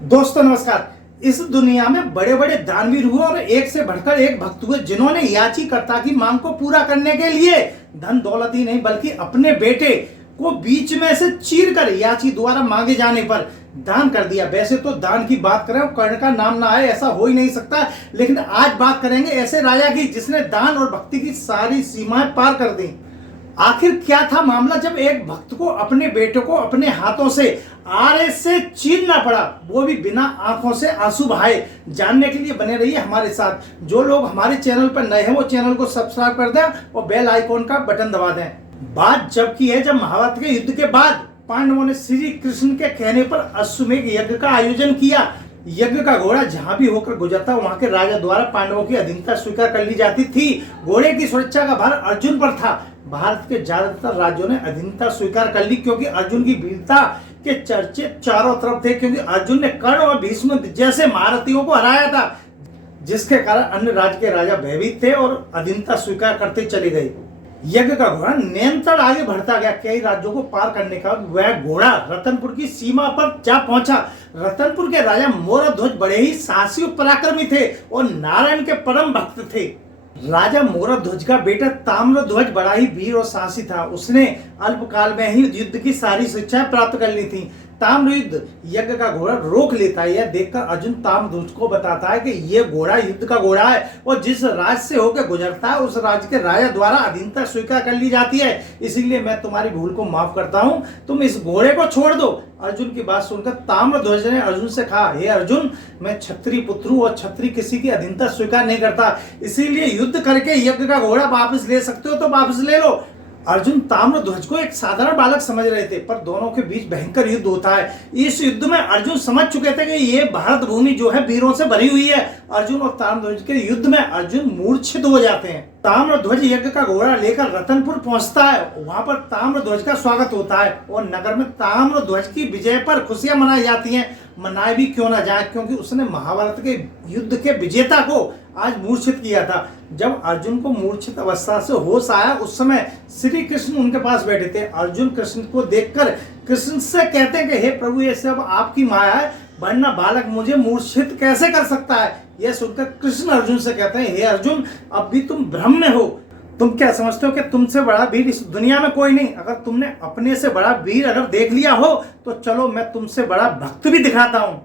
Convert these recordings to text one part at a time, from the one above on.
दोस्तों नमस्कार। इस दुनिया में बड़े बड़े दानवीर हुए और एक से बढ़कर एक भक्त हुए जिन्होंने याचिकर्ता की मांग को पूरा करने के लिए धन दौलत ही नहीं बल्कि अपने बेटे को बीच में से चीर कर याची द्वारा मांगे जाने पर दान कर दिया। वैसे तो दान की बात करें और कर्ण का नाम ना आए ऐसा हो ही नहीं सकता, लेकिन आज बात करेंगे ऐसे राजा की जिसने दान और भक्ति की सारी सीमाएं पार कर दी। आखिर क्या था मामला जब एक भक्त को अपने बेटे को अपने हाथों से आरे से चीरना पड़ा, वो भी बिना आंखों से आंसू बहाए। जानने के लिए बने रहिए हमारे साथ। जो लोग हमारे चैनल पर नए हैं वो चैनल को सब्सक्राइब कर दें और बेल आइकॉन का बटन दबा दें। बात जब की है जब महाभारत के युद्ध के बाद पांडवों ने श्री कृष्ण के कहने पर अश्वमेध यज्ञ का आयोजन किया। यज्ञ का घोड़ा जहां भी होकर गुजरता वहां के राजा द्वारा पांडवों की अधीनता स्वीकार कर ली जाती थी। घोड़े की सुरक्षा का भार अर्जुन पर था। भारत के ज्यादातर राज्यों ने अधीनता स्वीकार कर ली क्योंकि अर्जुन की वीरता के चर्चे चारों तरफ थे, क्योंकि अर्जुन ने कर्ण और भीष्म जैसे महारथियों को हराया था, जिसके कारण अन्य राज्य के राजा भयभीत थे और अधीनता स्वीकार करते चले गए। यज्ञ का घोड़ा निरंतर आगे बढ़ता गया। कई राज्यों को पार करने का वह घोड़ा रतनपुर की सीमा पर जा पहुंचा। रतनपुर के राजा मोरध्वज बड़े ही साहसी और पराक्रमी थे और नारायण के परम भक्त थे। राजा मोरध्वज का बेटा ताम्रध्वज बड़ा ही वीर और साहसी था। उसने अल्पकाल में ही युद्ध की सारी शिक्षाएं प्राप्त कर ली थी। ताम्रयुद्ध यज्ञ का घोड़ा रोक लेता है। यह देखकर अर्जुन ताम्रध्वज को बताता है कि यह घोड़ा युद्ध का घोड़ा है और जिस राज्य से होकर गुजरता है उस राज्य के राजा द्वारा अधीनता स्वीकार कर ली जाती है। इसीलिए मैं तुम्हारी भूल को माफ करता हूं, तुम इस घोड़े को छोड़ दो। अर्जुन की बात सुनकर ताम्रध्वज ने अर्जुन से कहा, हे अर्जुन, मैं क्षत्रिय पुत्र हूं और क्षत्रिय किसी की अधीनता स्वीकार नहीं करता, इसीलिए युद्ध करके यज्ञ का घोड़ा वापस ले सकते हो तो वापस ले लो। अर्जुन ताम्रध्वज को एक साधारण बालक समझ रहे थे, पर दोनों के बीच भयंकर युद्ध होता है। इस युद्ध में अर्जुन समझ चुके थे कि ये भारत भूमि जो है वीरों से भरी हुई है। अर्जुन और ताम्रध्वज के युद्ध में अर्जुन मूर्छित हो जाते हैं। ताम्रध्वज यज्ञ का घोड़ा लेकर रतनपुर पहुंचता है। वहां पर ताम्रध्वज का स्वागत होता है और नगर में ताम्रध्वज की विजय पर खुशियां मनाई जाती हैं। मनाए भी क्यों ना जाए, क्योंकि उसने महाभारत के युद्ध के विजेता को आज मूर्छित किया था। जब अर्जुन को मूर्छित अवस्था से होश आया उस समय श्री कृष्ण उनके पास बैठे थे। अर्जुन कृष्ण को देखकर कृष्ण से कहते हैं कि हे प्रभु, ये सब आपकी माया है, वरना बालक मुझे मूर्छित कैसे कर सकता है। यह सुनकर कृष्ण अर्जुन से कहते हैं, हे अर्जुन, अब भी तुम भ्रम में हो। तुम क्या समझते हो कि तुमसे बड़ा वीर इस दुनिया में कोई नहीं। अगर तुमने अपने से बड़ा वीर अगर देख लिया हो तो चलो मैं तुमसे बड़ा भक्त भी दिखाता हूं।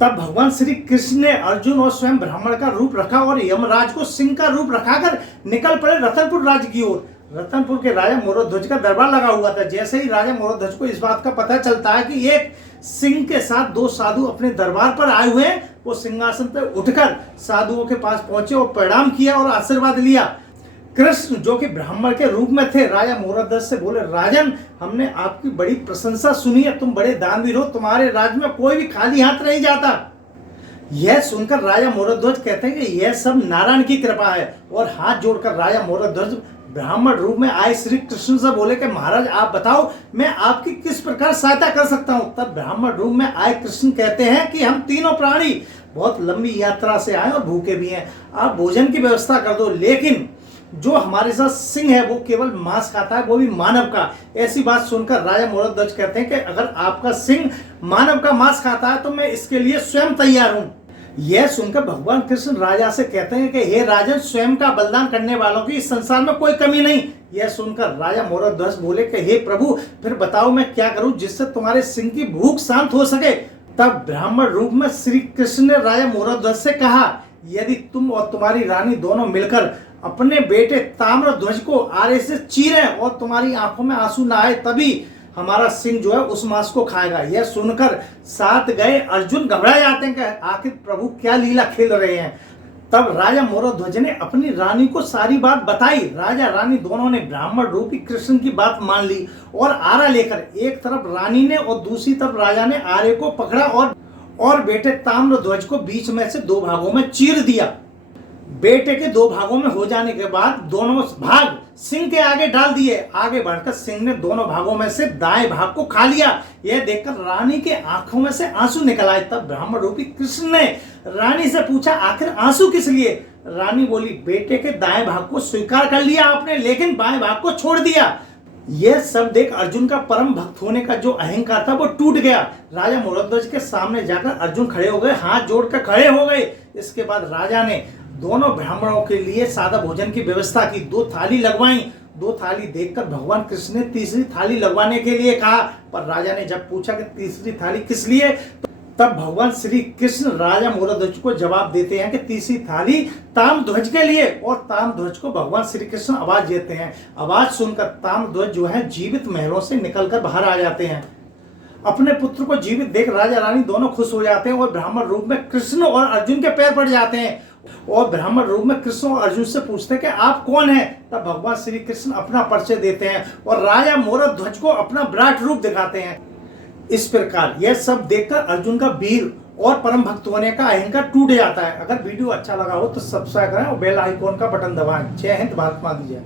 तब भगवान श्री कृष्ण ने अर्जुन और स्वयं ब्राह्मण का रूप रखा और यमराज को सिंह का रूप रखाकर निकल पड़े रतनपुर राज्य की ओर। रतनपुर के राजा मोरध्वज का दरबार लगा हुआ था। जैसे ही राजा मोरध्वज को इस बात का पता चलता है कि एक सिंह के साथ दो साधु अपने दरबार पर आए हुए हैं, वो सिंहासन पर उठकर साधुओं के पास पहुंचे और प्रणाम किया और आशीर्वाद लिया। कृष्ण जो कि ब्राह्मण के रूप में थे राजा मोरध्वज से बोले, राजन, हमने आपकी बड़ी प्रशंसा सुनी है, तुम बड़े दानवीर हो, तुम्हारे राज्य में कोई भी खाली हाथ नहीं जाता। यह सुनकर राजा मोरध्वज कहते हैं कि यह सब नारायण की कृपा है और हाथ जोड़कर राजा मोरध्वज ब्राह्मण रूप में आए श्री कृष्ण से बोले कि महाराज, आप बताओ मैं आपकी किस प्रकार सहायता कर सकता हूँ। तब ब्राह्मण रूप में आए कृष्ण कहते हैं कि हम तीनों प्राणी बहुत लंबी यात्रा से आए और भूखे भी हैं, आप भोजन की व्यवस्था कर दो, लेकिन जो हमारे साथ सिंह है वो केवल मांस खाता है, वो भी मानव का। ऐसी बात सुनकर राजा मोरध्वज कहते हैं कि अगर आपका सिंह मानव का मांस खाता है तो मैं इसके लिए स्वयं तैयार हूं। यह सुनकर भगवान कृष्ण राजा से कहते हैं कि हे राजन, स्वयं का बलिदान करने वालों की इस संसार में कोई कमी नहीं। यह सुनकर राजा मोरध्वज बोले कि हे प्रभु, फिर बताओ मैं क्या करूं जिससे तुम्हारे सिंह की भूख शांत हो सके। तब ब्राह्मण रूप में श्री कृष्ण ने राजा मोरध्वज से कहा, यदि तुम और तुम्हारी रानी दोनों मिलकर अपने बेटे ताम्रध्वज को आरे से चीरें और तुम्हारी आंखों में आंसू ना आए, तभी हमारा सिंह जो है उस मांस को खाएगा। यह सुनकर साथ गए अर्जुन घबरा जाते हैं कि आखिर प्रभु क्या लीला खेल रहे हैं। तब राजा मोरध्वज ने अपनी रानी को सारी बात बताई। राजा रानी दोनों ने ब्राह्मण रूपी कृष्ण की बात मान ली और आरा लेकर एक तरफ रानी ने और दूसरी तरफ राजा ने आरे को पकड़ा और बेटे ताम्रध्वज को बीच में से दो भागों में चीर दिया। बेटे के दो भागों में हो जाने के बाद दोनों भाग सिंह के आगे डाल दिए। आगे बढ़कर सिंह ने दोनों भागों में से दाएं भाग को खा लिया। यह देखकर रानी के आंखों में से आंसू निकल आए। तब ब्राह्मण रूपी कृष्ण ने रानी से पूछा, आखिर आंसू किस लिए। रानी बोली, बेटे के दाएं भाग को स्वीकार कर लिया आपने, लेकिन बाएं भाग को छोड़ दिया। यह सब देख अर्जुन का परम भक्त होने का जो अहंकार था वो टूट गया। राजा मूलध्वज के सामने जाकर अर्जुन खड़े हो गए, हाथ जोड़कर खड़े हो गए। इसके बाद राजा ने दोनों ब्राह्मणों के लिए सादा भोजन की व्यवस्था की, 2 थाली लगवाई। 2 थाली देखकर भगवान कृष्ण ने तीसरी थाली लगवाने के लिए कहा, पर राजा ने जब पूछा कि तीसरी थाली किस लिए, तब भगवान श्री कृष्ण राजा मूलध्वज को जवाब देते हैं कि तीसरी थाली ताम्रध्वज के लिए। और ताम्रध्वज को भगवान श्री कृष्ण आवाज देते हैं। आवाज सुनकर ताम्रध्वज जो है जीवित महलों से निकलकर बाहर आ जाते हैं। अपने पुत्र को जीवित देख राजा रानी दोनों खुश हो जाते हैं और ब्राह्मण रूप में कृष्ण और अर्जुन के पैर पड़ जाते हैं। और ब्राह्मण रूप में कृष्ण और अर्जुन से पूछते हैं कि आप कौन हैं। तब भगवान श्री कृष्ण अपना परिचय देते हैं और राजा मूलध्वज को अपना विराट रूप दिखाते हैं। इस प्रकार यह सब देखकर अर्जुन का वीर और परम भक्त होने का अहंकार टूट जाता है। अगर वीडियो अच्छा लगा हो तो सब्सक्राइब करें और बेल आइकॉन का बटन दबाएं। जय हिंद, भारत माता की जय।